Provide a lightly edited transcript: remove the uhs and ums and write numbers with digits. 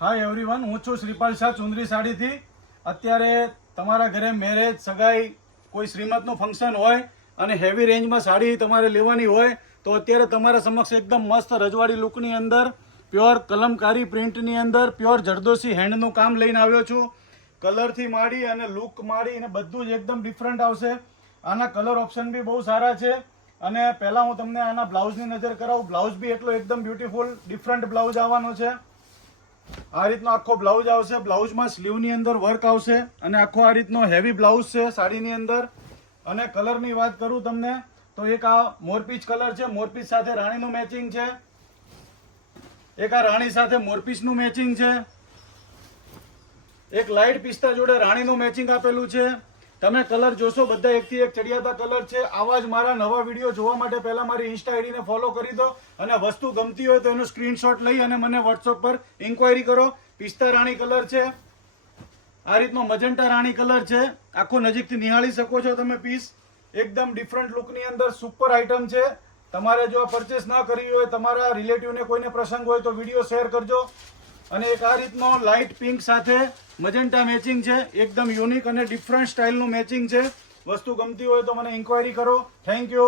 Hi everyone, હું છું શ્રીપાલ શાહ ચુંદરી સાડીથી. અત્યારે તમારા ઘરે મેરેજ, સગાઈ, કોઈ શ્રીમતનું ફંક્શન હોય અને હેવી રેન્જમાં સાડી તમારે લેવાની હોય તો અત્યારે તમારા સમક્ષ એકદમ મસ્ત રજવાડી લુકની અંદર પ્યોર કલમકારી પ્રિન્ટની અંદર પ્યોર જરદોશી હેન્ડનું કામ લઈને આવ્યો છું. કલરથી માંડી અને લુક માંડી અને બધું જ એકદમ ડિફરન્ટ આવશે. આના કલર ઓપ્શન બી બહુ સારા છે. અને પહેલાં હું તમને આના બ્લાઉઝની નજર કરાવું. બ્લાઉઝ બી એટલો એકદમ બ્યુટીફુલ ડિફરન્ટ બ્લાઉઝ આવવાનો છે. આ રીતનો આખો બ્લાઉઝ આવશે. બ્લાઉઝમાં સ્લીવની અંદર વર્ક આવશે અને આખો આ રીતનો હેવી બ્લાઉઝ છે સાડીની અંદર. અને કલરની વાત કરું તમને તો એક આ મોરપીચ કલર છે, મોરપીચ સાથે રાણીનું મેચિંગ છે. એક આ રાણી સાથે મોરપીચનું મેચિંગ છે. એક લાઇટ પિસ્તા જોડે રાણીનું મેચિંગ આપેલું છે. તમે કલર જોશો બધા એકથી એક ચડિયાતા કલર છે. આવા જ મારા નવા વિડીયો જોવા માટે પહેલા મારી ઇન્સ્ટા આઈડીને ફોલો કરી દો અને વસ્તુ ગમતી હોય તો એનો સ્ક્રીનશોટ લઈ અને મને વોટ્સઅપ પર ઇન્ક્વાયરી કરો. પિસ્તા રાણી કલર છે, આ રીતનો મજન્ટા રાણી કલર છે. આખો નજીકથી નિહાળી શકો છો તમે પીસ. એકદમ ડિફરન્ટ લુકની અંદર સુપર આઇટમ છે. તમારે જો આ પરચેસ ના કરવી હોય, તમારા રિલેટિવને કોઈને પ્રસંગ હોય તો વિડીયો શેર કરજો. અને એક આ રીતનો લાઇટ પિંક સાથે મજન્ટા મેચિંગ છે. એકદમ યુનિક અને ડિફરન્ટ સ્ટાઇલનું મેચિંગ છે. વસ્તુ ગમતી હોય તો મને ઇન્ક્વાયરી કરો. Thank you.